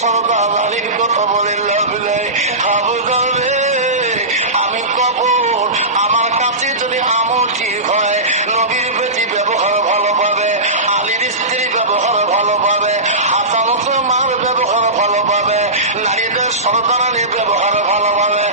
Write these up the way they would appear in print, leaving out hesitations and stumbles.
সরদার আলীর কথা বলে লাভ নাই। আবু জাল রে, আমি কবর আমার কাছে যদি আমল ঠিক হয়, নবীর বেটি ব্যবহার ভালো পাবে, আলীর স্ত্রী ব্যবহার ভালো পাবে, হাসান হোসেন মার ব্যবহার ভালো পাবে, নারীদের সরদার আলীর ব্যবহার ভালো পাবে।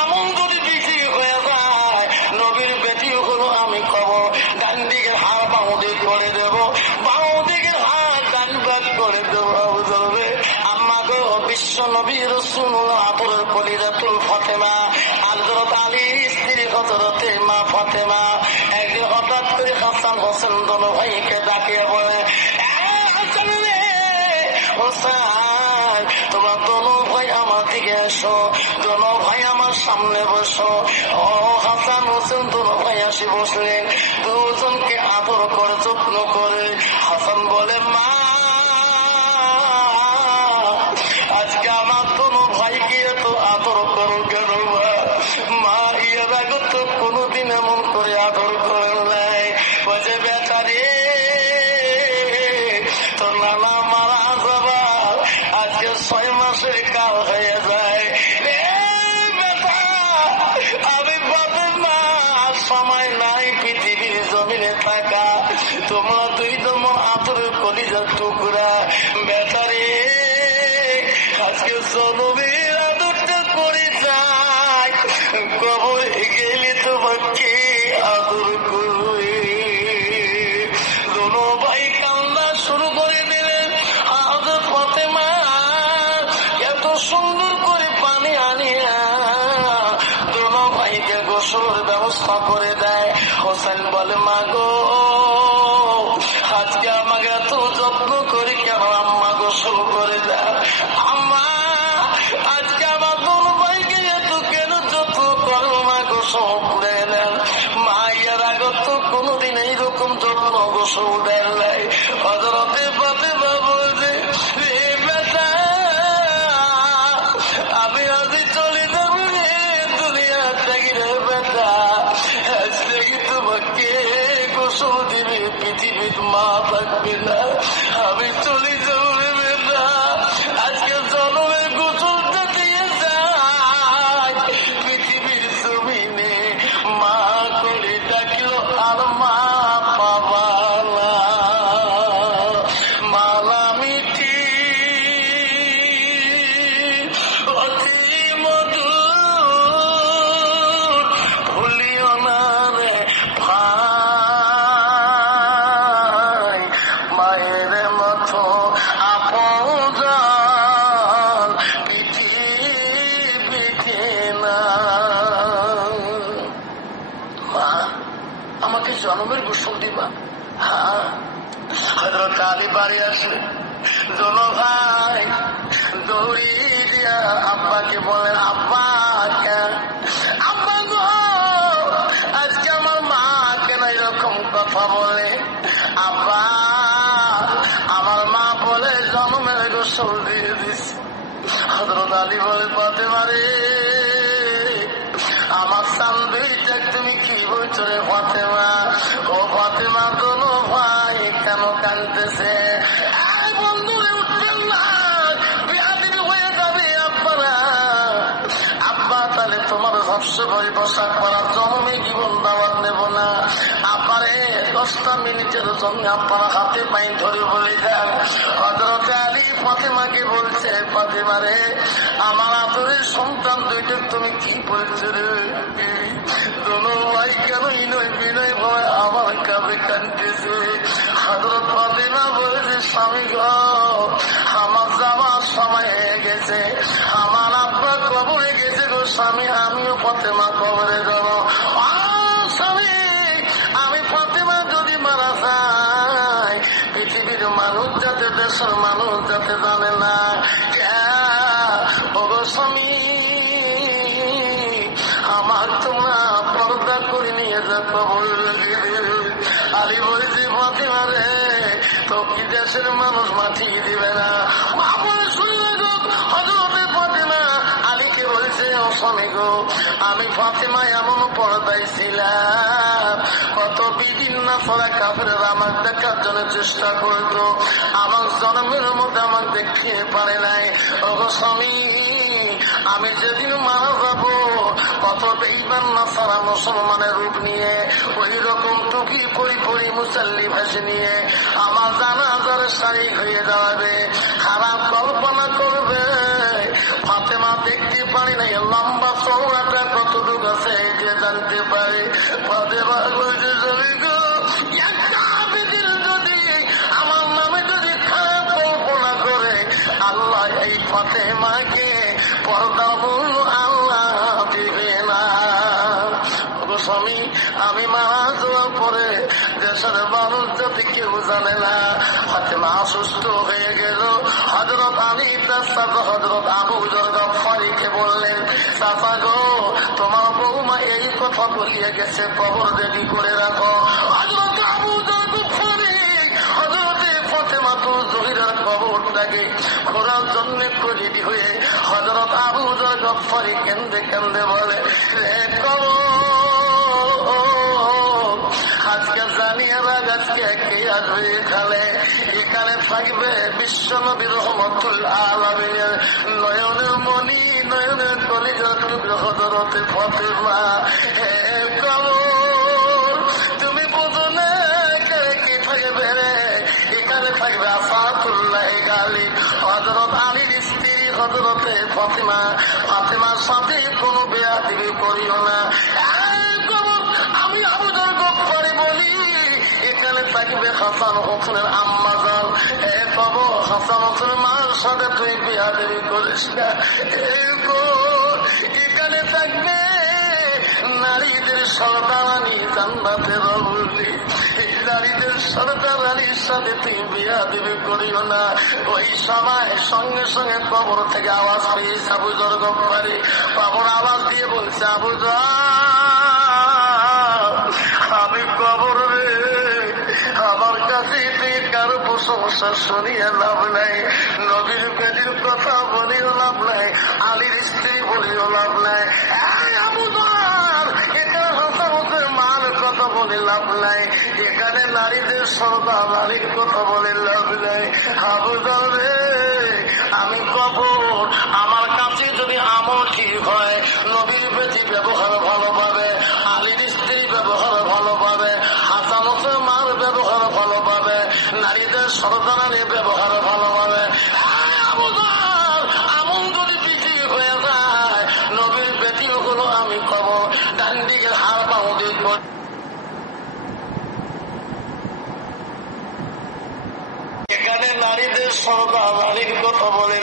আমল যদি বেশি হয়ে যায়, নবীর বেটি হলো আমি কবর ডান দিকের হাড় বাঁ দিক করে দেবো, বাঁ দিকের হাড় ডান বাদ করে দেবো। আবু জাল রে, আমাকে বিশ্ব নবী রাসূলুল্লাহ আতরের কলিজাতুল ফাতেমা হযরত আলীর স্ত্রী হযরতে মা ফাতেমা একদিন হঠাৎ করে হাসান হোসেন দোনো ভাইকে ডাকিয়ে বলে, হোসেন তোমরা দোনো ভাই আমার দিকে এসো, দোনো ভাই আমার সামনে বসো। ও হাসান হোসেন দোনো ভাই আসি বসলেন, দুজনকে আদর করে যত্ন করে। হাসান বলে, মা আজকে আমার দোনো ভাইকে এত আদর করো কেন? মা এর আগে তো কোনোদিন এমন করে আদর করে নাই। বলছে, বেচারে তোর নানা মারা যাবার আজকে 6 মাসের কাল হয়ে যায়। আমি বাপের মা সময় নাই পৃথিবীর জমিনে থাকা, তোমরা দুই তোমার আতরের কলিজার টুকরা। বেচারে আজকে জনবীর আদরটা করে যায়, কবর গেলে তোমাকে আদর করবে। দোনো ভাই কান্না শুরু করে দিলেন। হযরত ফাতেমা এত সুন্দর করে পানি আনিয়া দোনো ভাইকে গোসলের ব্যবস্থা করে দেয়। হোসেন বলে, মা গো আজকে আমাকে এত যত্ন করে কেন আম্মা গোসল করে দেয়? আম্মা আজকে আমার দোনো ভাইকে এত কেন যত্ন করো? মা গোসল করে নেন। মা এর আগে তো কোনোদিন এইরকম যত্ন গোসল দেন নাই। হযরতে ফাতেমা বলছে, বেটা আমি আজই চলে যাব রে দুনিয়া থেকে রে বেটা, আজ থেকে তোমাকে গোসল দিবে পৃথিবীর মা থাকবে না, আমি চলে যাব রে বেটা। আজকে জনমের গোসলটা দিয়ে যায় পৃথিবীর জমিনে মা করে ডাকলো আর মা পাবা না। মালা মিঠি অতি মধুর ভুলিও না রে ভাই, মায়ের মতো আপনজন পৃথিবীতে না। মা আমাকে জনমের গোসল দিবা? হ্যাঁ। হযরত আলী বাড়ি আসলে দোনো ভাই দৌড়ি দিয়া আব্বাকে বলেন, আব্বা কেন? আব্বা গো আজকে আমার মা কেন এরকম কথা বলে? আব্বা আমার মা বলে জনমের গোসল দিয়ে দিছে। হযরত আলী বলে, ফাতেমা রে আমার সামনেটা তুমি কি বলছো রে ফাতেমা? ও ফাতেমা দোনো ভাই কেন কাঁদতেছে? বন্ধুরে উঠবেন না, বিয়াদিবি হয়ে যাবে আব্বারা। আব্বা তাহলে তোমার সবসময় পোশাক পরার জন্মে জীবন দাওয়াত নেব না। আব্বারে 10টা মিনিটের জন্য আপনারা হাতে পায়ে ধরে বলে যান। হযরত আলী ফাতেমাকে বলছে, ফাতেমা রে আমার আদরের সন্তান দুইটা তুমি কি বলছো রে? দোনো ভাই কেন ইনয় বিনয় ভাই আমার কাছে কাঁদতেছে? হযরত ফাতেমা বলেছে, স্বামী গো আমার যাওয়ার সময় হয়ে গেছে, আমার আব্বা কবরে গেছে গো স্বামী, আমিও ফাতেমা কবরে যাব। স্বামী আমি ফাতেমা যদি মারা যায় পৃথিবীর মানুষ যাতে, দেশের মানুষ যাতে জানে না। ও স্বামী আমার তোমরা পর্দা করে নিয়ে যা কবর লেগে। আলী বলছে, ফাতেমা রে তো কি দেশের মানুষ মাঠিয়ে দিবে না? হযরতে ফাতেমা আলীকে বলছে, ও স্বামী গো আমি ফাতেমা এমন পর্দায় ছিলাম, কত বিভিন্ন ফলা কাফেররা আমার দেখার জন্য চেষ্টা করতো, আমার জন্মের মধ্যে আমার দেখতে পারে নাই। ওগো স্বামী, আমি যেদিন মারা যাবো কত বেঈমান নাসারা মুসলমানের রূপ নিয়ে ওই রকম টুকি পরি মুসাল্লি ভাসে নিয়ে আমার জানাজার শারীক হয়ে যাবে। খারাপ কল্পনা করবে, ফাতেমা দেখতে পারি নাই লম্বা চৌড়াটা কতটুকু আছে যে জানতে পারে। ফাতেমা বলছে, একটা আবেদিন যদি আমার নামে যদি খারাপ কল্পনা করে, আল্লাহ এই ফাতেমাকে পর্দা মূল্য আল্লাহ দিবে না। স্বামী, আমি মারা যাওয়ার পরে দেশের মানুষ যদি কেউ জানে না। ফাতেমা অসুস্থ হয়ে গেল। হযরত আলী তার চাচা হযরত আবু যর গফফারীকে বললেন, চাচা গো, তোমার বৌমা এই কথা বলিয়ে গেছে, কবর রেডি করে রাখো। হযরত আবু যর গফফারী হযরত ফাতেমাতুল জোহরার কবরটাকে খোঁড়ার জন্য রেডি হয়ে হযরত আবু যর গফফারী কেন্দে কেন্দে বলে, রে কবর আজকে জানিয়ে রাখ, আজকে কে আসবে এখানে? এখানে থাকবে বিশ্বনবী রহমতুল আলামিনের নয়নের মণি, নয়নের কলিজার টুকরো হযরত ফাতেমা। হে কবর, তুমি বুঝো না কি থাকবে রে? এখানে থাকবে আসাদুল্লাহ গালি, হযরত আলীর স্ত্রী হযরত ফাতেমা। ফাতেমার সাথে কোনো বেয়াদবি করিও না। আমি আবু যর গফফারী বলি, এখানে থাকবে হাসান হোসেনের আম্মা জান। এ কবর, হাসান হোসেনের মার সাথে তুই বেয়াদবি করিস না। এখানে থাকবে নারীদের সর্দারানী জান্নাতের বলি, এই নারীদের সর্দারানীর সাথে তুই বেয়াদবি করিও না। ওই সময় সঙ্গে সঙ্গে কবর থেকে আওয়াজ পেয়েছে আবু যর গফফারী। কবর আওয়াজ দিয়ে বলছে, আবু যর, আমি কবর রে, আমার কাছে তুই কারো প্রশংসা শুনিয়ে লাভ নাই, নবীর বেদির কথা বলিও লাভ নাই, আলীর স্ত্রী বলিও লাভ নাই। আবু যর, এখানে হাসান হোসেন মার কথা বলে লাভ নাই, এখানে নারীদের সর্দার আলীর কথা বলে লাভ নাই। আবু যর রে, আমি কবর, আমার কাছে যদি আমল ঠিক হয়, নবীর বেদি ব্যবহার ভালো পাবে, আলীর স্ত্রী ব্যবহার ভালো পাবে, হাসান হোসেন মার ব্যবহার ভালো পাবে, নারীদের সর্দারানির ব্যবহার ভালো পাবে। আবু যর, আমল যদি বিধি হয়ে যায়, নবীর বেদি হলো আমি কবর, ডান দিকে হার বাম দিক। এখানে নারীদের সর্দার আলীর কথা বলে